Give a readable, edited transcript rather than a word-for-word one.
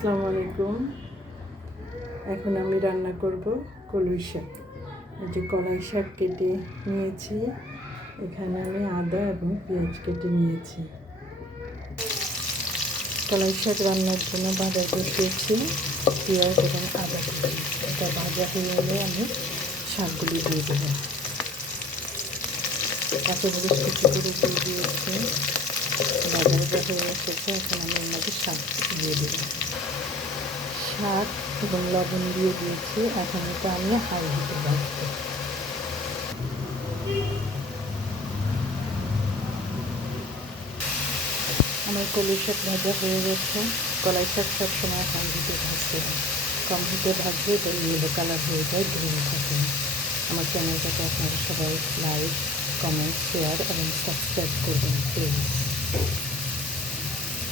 আসসালামু আলাইকুম। এখন আমি রান্না করব কলই শাক। এই যে কলাই শাক কেটে নিয়েছি, এখানে আমি আদা এবং পেঁয়াজ কেটে নিয়েছি। কলাই শাক রান্নার জন্য বাজার বসিয়েছি, পেঁয়াজ এবং আদা কেটে। এটা ভাজা হয়ে গেলে আমি শাকগুলি দিয়ে দেবো। কাঁচামরিচ কুচি করে দিয়ে দিয়েছি, বাজারে হয়ে এসেছে। এখন আমি এর মধ্যে শাক দিয়ে দেবো। শাক এবং লবণ দিয়ে দিয়েছি। এখন এটা আমি হাই হিটে ভাজবো। আমার কলাই শাক ভাজা হয়ে গেছে। কলাই শাক সবসময় হাই হিটে ভাজতে হয়, কম হিটে ভাজলে এটা ইয়েলো কালার হয়ে যায়, গ্রিন থাকে না। আমার চ্যানেলটাকে আপনারা সবাই লাইক, কমেন্ট, শেয়ার এবং সাবস্ক্রাইব করবেন প্লিজ।